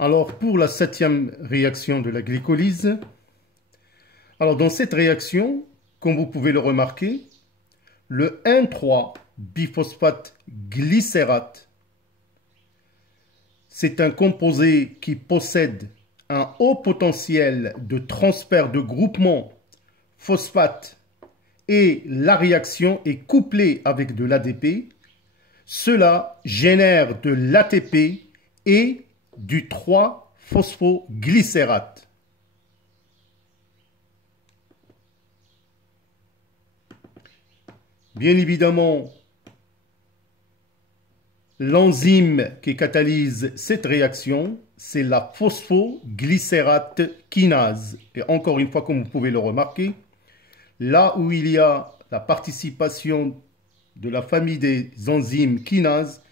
Alors, pour la 7e réaction de la glycolyse, alors dans cette réaction, comme vous pouvez le remarquer, le 1,3-biphosphate glycérate, c'est un composé qui possède un haut potentiel de transfert de groupement phosphate et la réaction est couplée avec de l'ADP. Cela génère de l'ATP et du 3-phosphoglycérate. Bien évidemment, l'enzyme qui catalyse cette réaction, c'est la phosphoglycérate kinase. Et encore une fois, comme vous pouvez le remarquer, là où il y a la participation de la famille des enzymes kinases,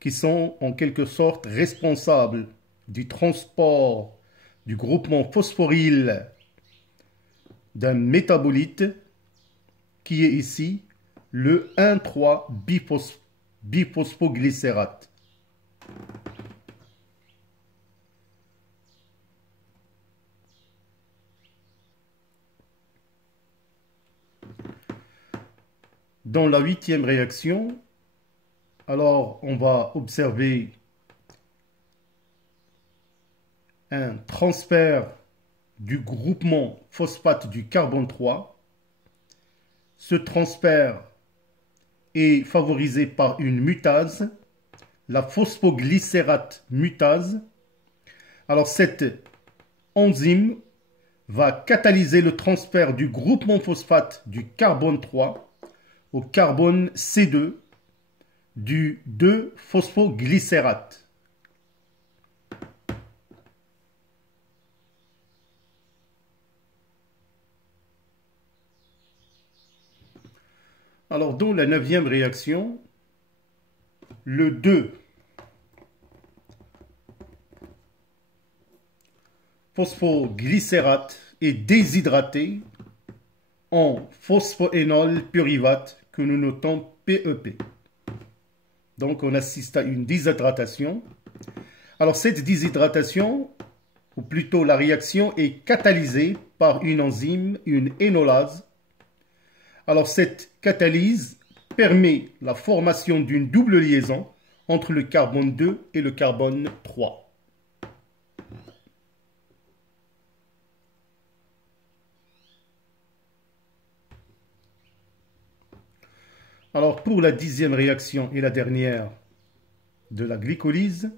qui sont en quelque sorte responsables du transport du groupement phosphoryle d'un métabolite qui est ici le 1,3-biphosphoglycérate. Dans la 8e réaction, alors on va observer un transfert du groupement phosphate du carbone 3. Ce transfert est favorisé par une mutase, la phosphoglycérate mutase. Alors cette enzyme va catalyser le transfert du groupement phosphate du carbone 3 au carbone C2 du 2-phosphoglycérate. Alors, dans la 9e réaction, le 2-phosphoglycérate est déshydraté en phosphoénol pyruvate que nous notons PEP. Donc, on assiste à une déshydratation. Alors, cette déshydratation, ou plutôt la réaction, est catalysée par une enzyme, une énolase. Alors, cette catalyse permet la formation d'une double liaison entre le carbone 2 et le carbone 3. Alors, pour la 10e réaction et la dernière de la glycolyse,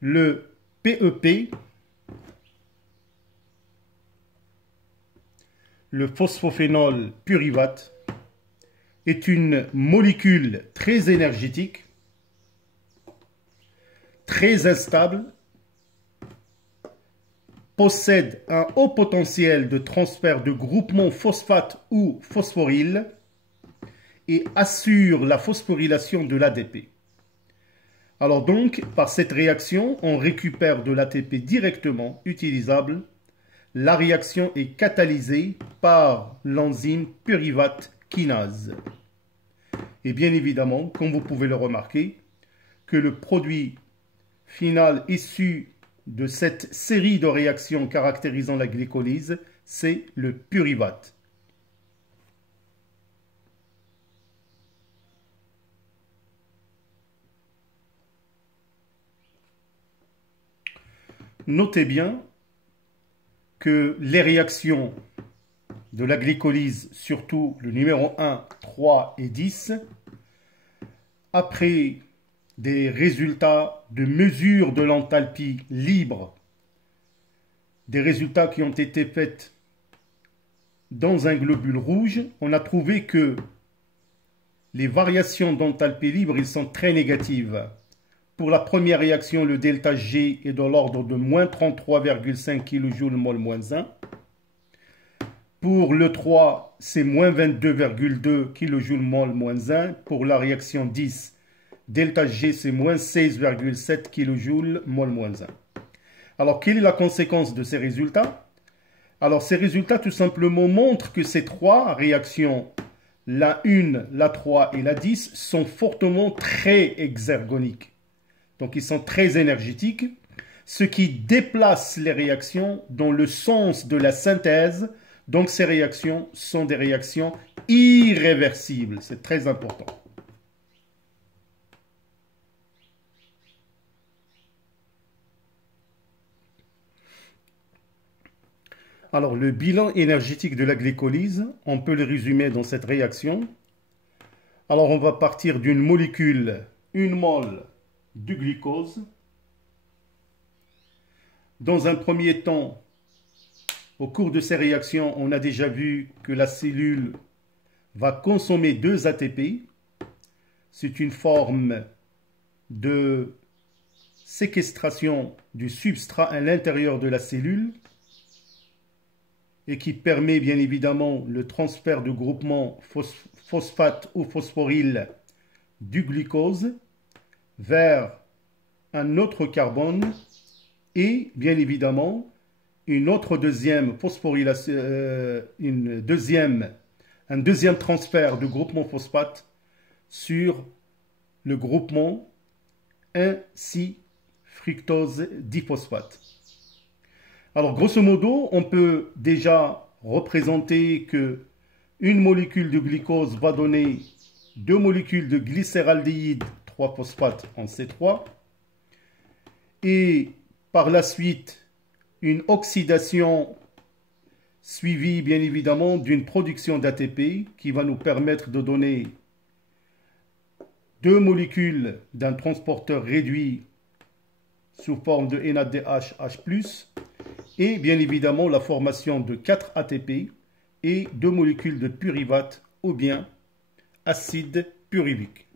le PEP, le phosphophénol pyruvate, est une molécule très énergétique, très instable, possède un haut potentiel de transfert de groupement phosphate ou phosphoryle et assure la phosphorylation de l'ADP. Alors donc, par cette réaction, on récupère de l'ATP directement utilisable. La réaction est catalysée par l'enzyme pyruvate kinase. Et bien évidemment, comme vous pouvez le remarquer, que le produit final issu de cette série de réactions caractérisant la glycolyse, c'est le pyruvate. Notez bien que les réactions de la glycolyse, surtout le numéro 1, 3 et 10, après des résultats de mesure de l'enthalpie libre, des résultats qui ont été faits dans un globule rouge, on a trouvé que les variations d'enthalpie libre, ils sont très négatives. Pour la première réaction, le delta G est de l'ordre de moins 33,5 kJ mol moins 1. Pour le 3, c'est moins 22,2 kJ mol moins 1. Pour la réaction 10, delta G, c'est moins 16,7 kJ mol moins 1. Alors, quelle est la conséquence de ces résultats? Alors, ces résultats, tout simplement, montrent que ces trois réactions, la 1, la 3 et la 10, sont fortement très exergoniques. Donc ils sont très énergétiques, ce qui déplace les réactions dans le sens de la synthèse. Donc ces réactions sont des réactions irréversibles. C'est très important. Alors le bilan énergétique de la glycolyse, on peut le résumer dans cette réaction. Alors on va partir d'une molécule, une mole du glucose. Dans un premier temps, au cours de ces réactions, on a déjà vu que la cellule va consommer 2 ATP. C'est une forme de séquestration du substrat à l'intérieur de la cellule et qui permet bien évidemment le transfert de groupement phosphate ou phosphoryle du glucose vers un autre carbone et bien évidemment un deuxième transfert de groupement phosphate sur le groupement 1,6-fructose diphosphate. Alors grosso modo, on peut déjà représenter que une molécule de glucose va donner 2 molécules de glycéraldéhyde 3-phosphate en C3 et par la suite une oxydation suivie bien évidemment d'une production d'ATP qui va nous permettre de donner 2 molécules d'un transporteur réduit sous forme de NADH, H+, et bien évidemment la formation de 4 ATP et 2 molécules de pyruvate ou bien acide pyruvique.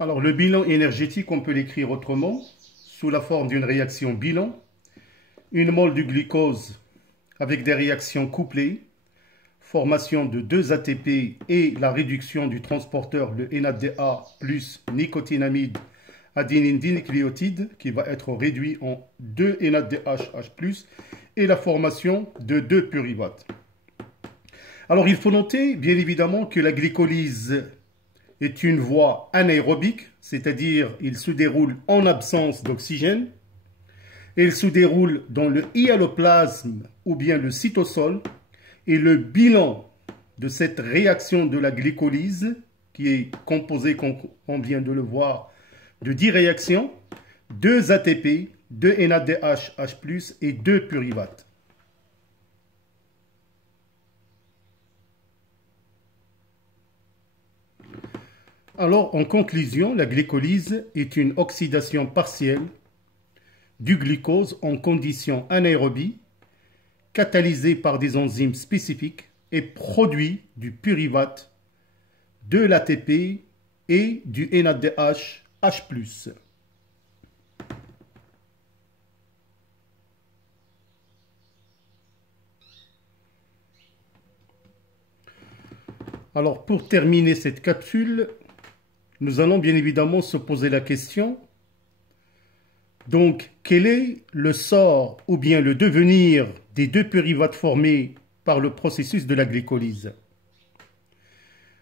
Alors le bilan énergétique, on peut l'écrire autrement, sous la forme d'une réaction bilan. Une mole du glucose avec des réactions couplées, formation de 2 ATP et la réduction du transporteur de NADH plus nicotinamide adénine dinucléotide qui va être réduit en 2 NADH+, et la formation de 2 pyruvates. Alors il faut noter bien évidemment que la glycolyse est une voie anaérobique, c'est-à-dire il se déroule en absence d'oxygène. Il se déroule dans le hyaloplasme ou bien le cytosol. Et le bilan de cette réaction de la glycolyse, qui est composée, comme on vient de le voir, de 10 réactions, 2 ATP, 2 NADH, H+, et 2 pyruvates. Alors, en conclusion, la glycolyse est une oxydation partielle du glucose en conditions anaérobie, catalysée par des enzymes spécifiques et produit du pyruvate, de l'ATP et du NADH, H+. Alors, pour terminer cette capsule, nous allons bien évidemment se poser la question, donc, quel est le sort ou bien le devenir des 2 pyruvates formés par le processus de la glycolyse?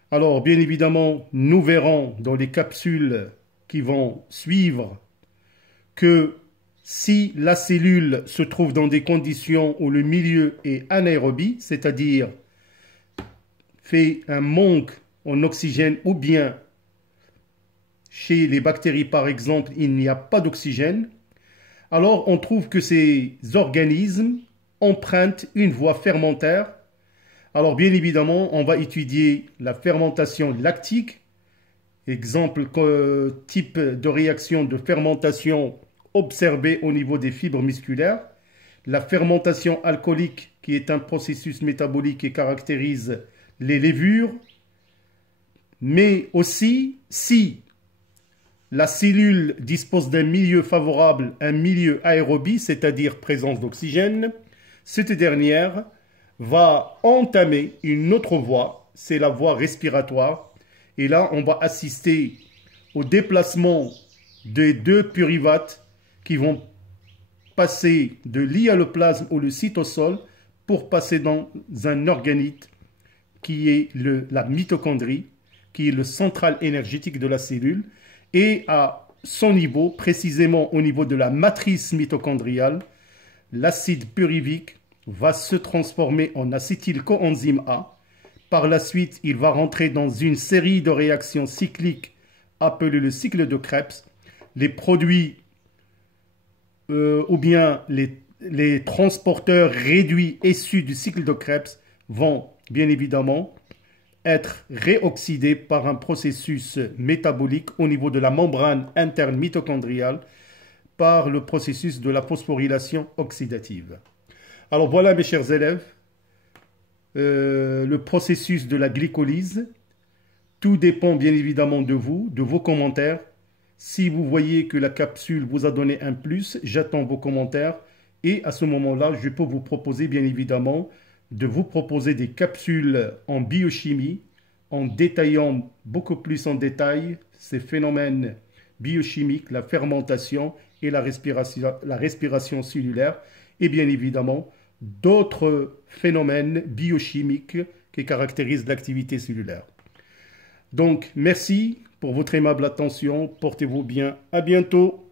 Alors, bien évidemment, nous verrons dans les capsules qui vont suivre que si la cellule se trouve dans des conditions où le milieu est anaérobie, c'est-à-dire fait un manque en oxygène ou bien chez les bactéries par exemple, il n'y a pas d'oxygène, alors on trouve que ces organismes empruntent une voie fermentaire. Alors bien évidemment, on va étudier la fermentation lactique, exemple type de réaction de fermentation observée au niveau des fibres musculaires, la fermentation alcoolique qui est un processus métabolique qui caractérise les levures, mais aussi si la cellule dispose d'un milieu favorable, un milieu aérobie, c'est-à-dire présence d'oxygène, cette dernière va entamer une autre voie, c'est la voie respiratoire. Et là, on va assister au déplacement des 2 pyruvates qui vont passer de l'hyaloplasme ou le cytosol pour passer dans un organite qui est la mitochondrie, qui est le central énergétique de la cellule, et à son niveau, précisément au niveau de la matrice mitochondriale, l'acide pyruvique va se transformer en acétylcoenzyme A. Par la suite, il va rentrer dans une série de réactions cycliques appelées le cycle de Krebs. Les produits ou bien les transporteurs réduits issus du cycle de Krebs vont bien évidemment être réoxydés par un processus métabolique au niveau de la membrane interne mitochondriale par le processus de la phosphorylation oxydative. Alors voilà mes chers élèves, le processus de la glycolyse. Tout dépend bien évidemment de vous, de vos commentaires. Si vous voyez que la capsule vous a donné un plus, j'attends vos commentaires et à ce moment-là, je peux vous proposer bien évidemment de vous proposer des capsules en biochimie en détaillant beaucoup plus en détail ces phénomènes biochimiques, la fermentation et la respiration cellulaire et bien évidemment d'autres phénomènes biochimiques qui caractérisent l'activité cellulaire. Donc, merci pour votre aimable attention. Portez-vous bien. À bientôt.